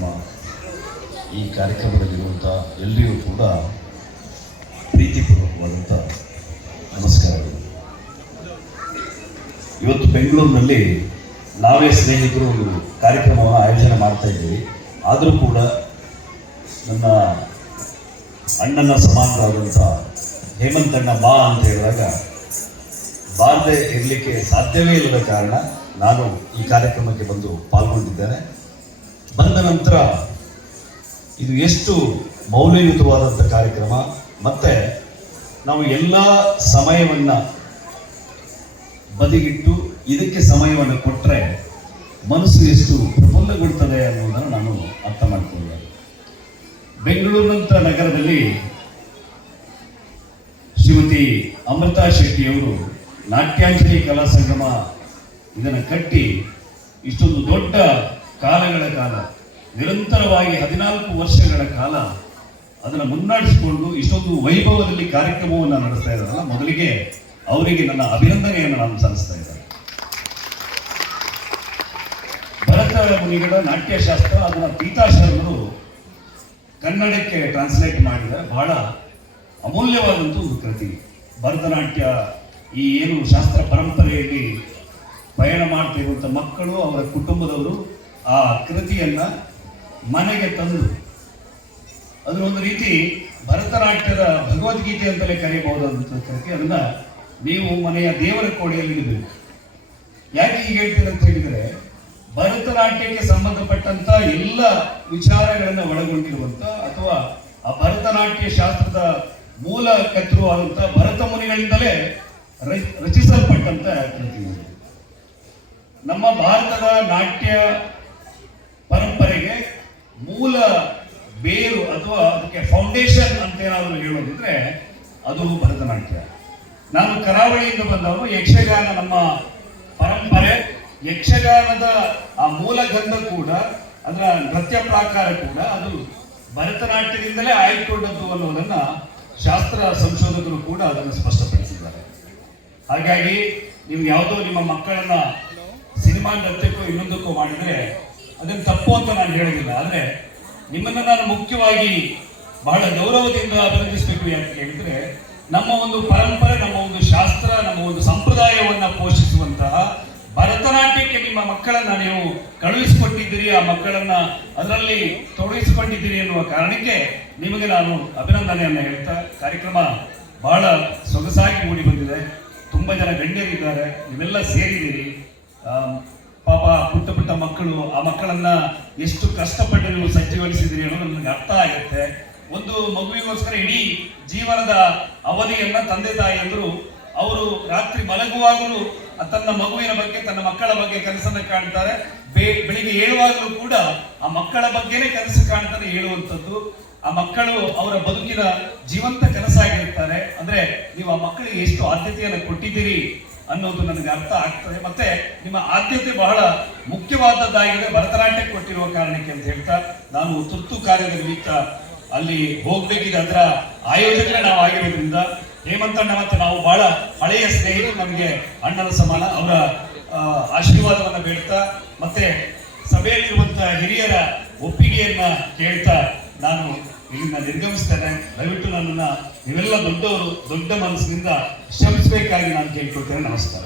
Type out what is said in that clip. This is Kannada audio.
ಕಾರ್ಯಕ್ರಮ, ಈ ಕಾರ್ಯಕ್ರಮದಲ್ಲಿರುವಂಥ ಎಲ್ಲರಿಗೂ ಕೂಡ ಪ್ರೀತಿಪೂರ್ವಕವಾದಂಥ ನಮಸ್ಕಾರಗಳು. ಇವತ್ತು ಬೆಂಗಳೂರಿನಲ್ಲಿ ನಾವೇ ಸ್ನೇಹಿತರು ಒಂದು ಕಾರ್ಯಕ್ರಮವನ್ನು ಆಯೋಜನೆ ಮಾಡ್ತಾ ಇದ್ದೀವಿ. ಆದರೂ ಕೂಡ ನನ್ನ ಅಣ್ಣನ ಸಮಾನರಾದಂಥ ಹೇಮಂತಣ್ಣ ಬಾ ಅಂತ ಹೇಳಿದಾಗ, ಬಾರದೆ ಇರಲಿಕ್ಕೆ ಸಾಧ್ಯವೇ ಇಲ್ಲದ ಕಾರಣ ನಾನು ಈ ಕಾರ್ಯಕ್ರಮಕ್ಕೆ ಬಂದು ಪಾಲ್ಗೊಂಡಿದ್ದೇನೆ. ಬಂದ ನಂತರ ಇದು ಎಷ್ಟು ಮೌಲ್ಯಯುತವಾದಂಥ ಕಾರ್ಯಕ್ರಮ, ಮತ್ತೆ ನಾವು ಎಲ್ಲ ಸಮಯವನ್ನು ಬದಿಗಿಟ್ಟು ಇದಕ್ಕೆ ಸಮಯವನ್ನು ಕೊಟ್ಟರೆ ಮನಸ್ಸು ಎಷ್ಟು ಪ್ರಫುಲ್ಲಗೊಳ್ತದೆ ಅನ್ನೋದನ್ನು ನಾನು ಅರ್ಥ ಮಾಡಿಕೊಂಡೆ ಬೆಂಗಳೂರಿನಂಥ ನಗರದಲ್ಲಿ ಶ್ರೀಮತಿ ಅಮೃತಾ ಶೆಟ್ಟಿಯವರು ನಾಟ್ಯಾಂಜಲಿ ಕಲಾ ಸಂಗಮ ಇದನ್ನು ಕಟ್ಟಿ ಇಷ್ಟೊಂದು ದೊಡ್ಡ ಕಾಲ, ನಿರಂತರವಾಗಿ ಹದಿನಾಲ್ಕು ವರ್ಷಗಳ ಕಾಲ ಅದನ್ನು ಮುನ್ನಡೆಸಿಕೊಂಡು ಇಷ್ಟೊಂದು ವೈಭವದಲ್ಲಿ ಕಾರ್ಯಕ್ರಮವನ್ನು ನಡೆಸ್ತಾ ಇದ್ದಾರಲ್ಲ, ಮೊದಲಿಗೆ ಅವರಿಗೆ ನನ್ನ ಅಭಿನಂದನೆಯನ್ನು ನಾನು ಸಲ್ಲಿಸ್ತಾ ಇದ್ದೇನೆ. ಭರತ ಮುನಿಗಳ ನಾಟ್ಯಶಾಸ್ತ್ರ ಅದನ್ನು ಪೀತಾಶರ್ಮರು ಕನ್ನಡಕ್ಕೆ ಟ್ರಾನ್ಸ್ಲೇಟ್ ಮಾಡಿದ ಬಹಳ ಅಮೂಲ್ಯವಾದಂಥ ಕೃತಿ. ಭರತನಾಟ್ಯ ಈ ಏನು ಶಾಸ್ತ್ರ ಪರಂಪರೆಯಲ್ಲಿ ಪಯಣ ಮಾಡ್ತಿರುವಂಥ ಮಕ್ಕಳು, ಅವರ ಕುಟುಂಬದವರು ಆ ಕೃತಿಯನ್ನ ಮನೆಗೆ ತಂದು. ಅದರ ಒಂದು ರೀತಿ ಭರತನಾಟ್ಯದ ಭಗವದ್ಗೀತೆ ಅಂತಲೇ ಕರೆಯಬಹುದಾದಂಥ ಕೃತಿ ಅದನ್ನ ನೀವು ಮನೆಯ ದೇವರ ಕೋಣೆಯಲ್ಲಿ ಇಡಬೇಕು. ಯಾಕೆ ಹೀಗೆ ಹೇಳ್ತೀನಿ ಅಂತ ಹೇಳಿದರೆ, ಭರತನಾಟ್ಯಕ್ಕೆ ಸಂಬಂಧಪಟ್ಟಂತ ಎಲ್ಲ ವಿಚಾರಗಳನ್ನ ಒಳಗೊಂಡಿರುವಂತ ಅಥವಾ ಆ ಭರತನಾಟ್ಯ ಶಾಸ್ತ್ರದ ಮೂಲ ಆದಂತ ಭರತ ಮುನಿಗಳಿಂದಲೇ ರಚಿಸಲ್ಪಟ್ಟಂತ ಕೃತಿ. ನಮ್ಮ ಭಾರತದ ನಾಟ್ಯ ಮೂಲ ಬೇರು ಅಥವಾ ಅದಕ್ಕೆ ಫೌಂಡೇಶನ್ ಅಂತ ಏನಾದರೂ ಹೇಳೋದಿದ್ರೆ ಅದು ಭರತನಾಟ್ಯ. ನಾನು ಕರಾವಳಿಯಿಂದ ಬಂದವನು, ಯಕ್ಷಗಾನ ನಮ್ಮ ಪರಂಪರೆ. ಯಕ್ಷಗಾನದ ಆ ಮೂಲ ಗಂಧ ಕೂಡ, ಅದರ ನೃತ್ಯ ಪ್ರಾಕಾರ ಕೂಡ ಅದು ಭರತನಾಟ್ಯದಿಂದಲೇ ಆಯ್ಕೊಂಡದ್ದು ಅನ್ನೋದನ್ನ ಶಾಸ್ತ್ರ ಸಂಶೋಧಕರು ಕೂಡ ಅದನ್ನು ಸ್ಪಷ್ಟಪಡಿಸಿದ್ದಾರೆ. ಹಾಗಾಗಿ ನೀವು ಯಾವುದೋ ನಿಮ್ಮ ಮಕ್ಕಳನ್ನ ಸಿನಿಮಾ ನೃತ್ಯಕ್ಕೂ ಇನ್ನೊಂದಕ್ಕೂ ಮಾಡಿದ್ರೆ ಅದನ್ನು ತಪ್ಪು ಅಂತ ನಾನು ಹೇಳೋದಿಲ್ಲ. ಆದ್ರೆ ನಿಮ್ಮನ್ನ ನಾನು ಮುಖ್ಯವಾಗಿ ಬಹಳ ಗೌರವದಿಂದ ಅಭಿನಂದಿಸಬೇಕು ಯಾಕೆ ಹೇಳಿದ್ರೆ, ನಮ್ಮ ಒಂದು ಪರಂಪರೆ, ನಮ್ಮ ಒಂದು ಶಾಸ್ತ್ರ, ನಮ್ಮ ಒಂದು ಸಂಪ್ರದಾಯವನ್ನು ಪೋಷಿಸುವಂತಹ ಭರತನಾಟ್ಯಕ್ಕೆ ನಿಮ್ಮ ಮಕ್ಕಳನ್ನ ನೀವು ಕಳುಹಿಸಿಕೊಟ್ಟಿದ್ದೀರಿ, ಆ ಮಕ್ಕಳನ್ನ ಅದರಲ್ಲಿ ತೊಡಗಿಸಿಕೊಂಡಿದ್ದೀರಿ ಎನ್ನುವ ಕಾರಣಕ್ಕೆ ನಿಮಗೆ ನಾನು ಅಭಿನಂದನೆಯನ್ನು ಹೇಳ್ತಾ, ಕಾರ್ಯಕ್ರಮ ಬಹಳ ಸೊಗಸಾಗಿ ಮೂಡಿ ಬಂದಿದೆ. ತುಂಬಾ ಜನ ಗಣ್ಯರಿದ್ದಾರೆ, ನೀವೆಲ್ಲ ಸೇರಿದ್ದೀರಿ. ಪಾಪ, ಪುಟ್ಟ ಪುಟ್ಟ ಮಕ್ಕಳು, ಆ ಮಕ್ಕಳನ್ನ ಎಷ್ಟು ಕಷ್ಟಪಟ್ಟು ನೀವು ಸಜ್ಜುಗೊಳಿಸಿದ್ರಿ ಅನ್ನೋದು ನನಗೆ ಅರ್ಥ ಆಗುತ್ತೆ. ಒಂದು ಮಗುವಿಗೋಸ್ಕರ ಇಡೀ ಜೀವನದ ಅವಧಿಯನ್ನ ತಂದೆ ತಾಯಿಯಂದ್ರು ಅವರು ರಾತ್ರಿ ಮಲಗುವಾಗಲೂ ತನ್ನ ಮಗುವಿನ ಬಗ್ಗೆ, ತನ್ನ ಮಕ್ಕಳ ಬಗ್ಗೆ ಕನಸನ್ನ ಕಾಣ್ತಾರೆ. ಬೆಳಿಗ್ಗೆ ಏಳುವಾಗಲೂ ಕೂಡ ಆ ಮಕ್ಕಳ ಬಗ್ಗೆನೇ ಕನಸು ಕಾಣ್ತಾರೆ ಹೇಳುವಂಥದ್ದು. ಆ ಮಕ್ಕಳು ಅವರ ಬದುಕಿನ ಜೀವಂತ ಕನಸಾಗಿರ್ತಾರೆ. ಅಂದ್ರೆ ನೀವು ಆ ಮಕ್ಕಳಿಗೆ ಎಷ್ಟು ಆದ್ಯತೆಯನ್ನು ಕೊಟ್ಟಿದ್ದೀರಿ ಅನ್ನೋದು ನನಗೆ ಅರ್ಥ ಆಗ್ತದೆ. ಮತ್ತೆ ನಿಮ್ಮ ಆದ್ಯತೆ ಬಹಳ ಮುಖ್ಯವಾದದ್ದಾಗಿದೆ, ಭರತನಾಟ್ಯ ಕೊಟ್ಟಿರುವ ಕಾರಣಕ್ಕೆ ಅಂತ ಹೇಳ್ತಾ, ನಾನು ತುರ್ತು ಕಾರ್ಯದ ನಿಮಿತ್ತ ಅಲ್ಲಿ ಹೋಗ್ಬೇಕಿದೆ ಅದರ ಆಯೋಜಕರೇ ನಾವು ಆಗಿರೋದ್ರಿಂದ, ಹೇಮಂತಣ್ಣ ಮತ್ತು ನಾವು ಬಹಳ ಹಳೆಯ ಸ್ನೇಹಿತರು, ನಮಗೆ ಅಣ್ಣನ ಸಮಾನ, ಅವರ ಆಶೀರ್ವಾದವನ್ನು ಬೇಡ್ತಾ, ಮತ್ತೆ ಸಭೆಯಲ್ಲಿರುವಂತಹ ಹಿರಿಯರ ಒಪ್ಪಿಗೆಯನ್ನ ಕೇಳ್ತಾ ನಾನು ಇಲ್ಲಿಂದ ನಿರ್ಗಮಿಸ್ತೇನೆ. ದಯವಿಟ್ಟು ನನ್ನನ್ನು ನೀವೆಲ್ಲ ದೊಡ್ಡವರು, ದೊಡ್ಡ ಮನಸ್ಸಿನಿಂದ ಶ್ರಮಿಸಬೇಕಾಗಿ ನಾನು ಕೇಳ್ಕೊಳ್ತೇನೆ. ನಮಸ್ಕಾರ.